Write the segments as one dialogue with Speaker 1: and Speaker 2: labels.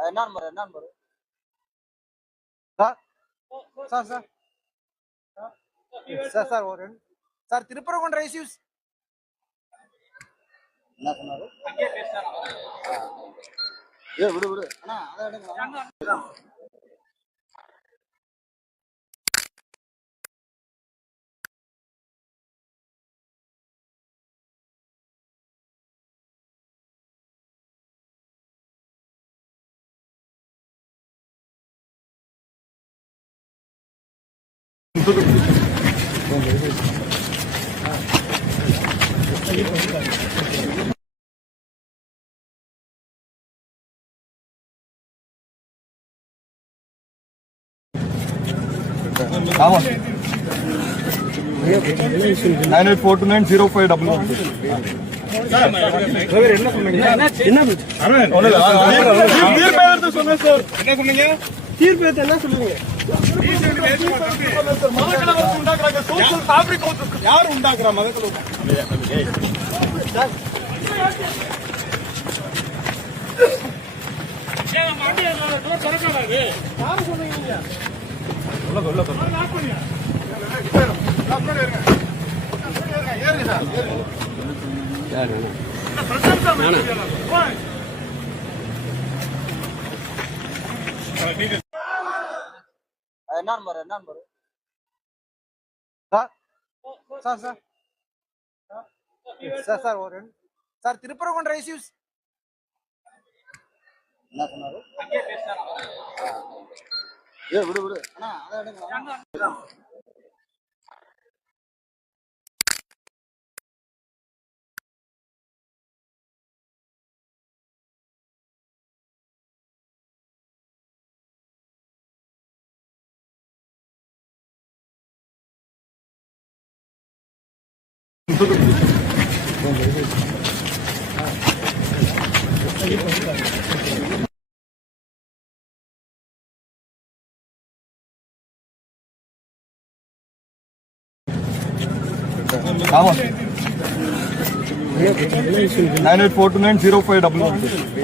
Speaker 1: என்ன number
Speaker 2: sir sir sir sir ஒரு sir Thiruparankundram issues
Speaker 1: என்ன சொன்னாரு? விடு அண்ணா அதை எடுங்க.
Speaker 3: How 9842905111.
Speaker 1: என்ன number
Speaker 2: sir sir sir sir ஒரு சார் திருப்பரங்குன்ற இஷ்யூஸ்
Speaker 1: என்ன சொன்னாரு? விடு அண்ணா அதை எடுங்க.
Speaker 3: How 9842905111.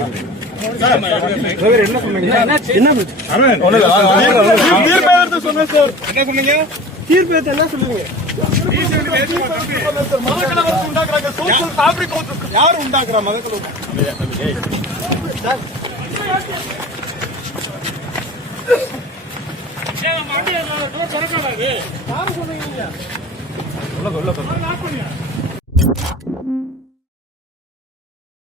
Speaker 2: யார் உண்டாக்குறா மதக்குழு? யாரு சொன்னீங்க?